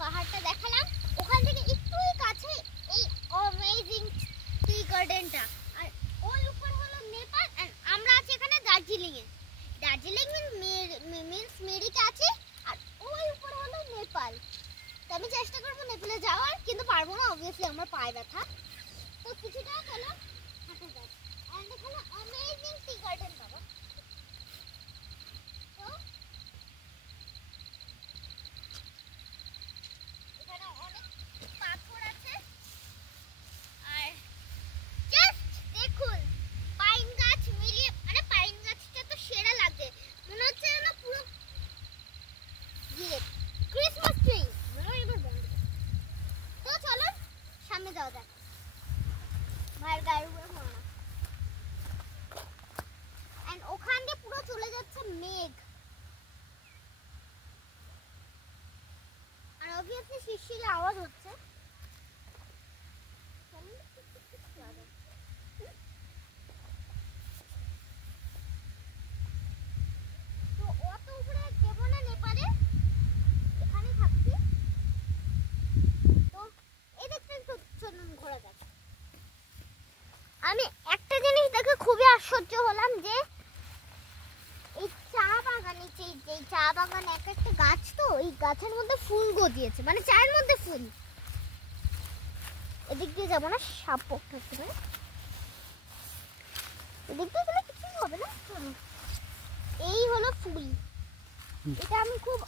পাহাড়টা দেখালাম, ওখান থেকে একটুই কাছে এই অ্যামেজিং টি গার্ডেনটা। আর ওই উপর হলো নেপাল, আর আমরা আছি এখানে দার্জিলিং এ। দার্জিলিং মিন্স মিরিকে আছে, আর ওই উপর হলো নেপাল। তো আমি চেষ্টা করবো নেপালে যাওয়ার, কিন্তু পারবো না, অবভিয়াসলি আমার পায়ে ব্যথা। তো কিছুটা চলো হাঁটা যাক। এন্ড এখানে অ্যামেজিং টি গার্ডেন পাবো। তো এখানে অনেক পাথর আছে, আর জাস্ট দেখুন পাইন গাছ মিলিয়ে, মানে পাইন গাছটা তো সেরা লাগছে, মনে হচ্ছে যেন পুরো ক্রিসমাস ট্রি। এবার বন্ধ। তো চলো সামনে যাওয়া যাক। ভাইয়ের গায়ের উপরে পড়ো না। এন্ড ওখান দিয়ে পুরো চলে যাচ্ছে মেঘ, আর অবভিয়াসলি শিরশিরে আওয়াজ হচ্ছে। তো অত উপরে দেবো না নেপালে, এখানেই থাকছি। তো এই দেখছেন তো, চলুন ঘোরা যাক। আমি একটা জিনিস দেখে খুবই আশ্চর্য হলাম যে এই চা বাগানে, যে চা বাগান এক একটা গাছ, তো এই গাছের মধ্যে ফুল গজিয়েছে, মানে চায়ের মধ্যে ফুল। এদিক দিয়ে যাবো না, সাপ থাকতে পারে, এদিক দিয়ে গেলে কিছুই হবে না। এই হলো ফুল, এটা আমি খুব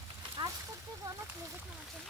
আশ্চর্যজনক লেগেছে আমার জন্য।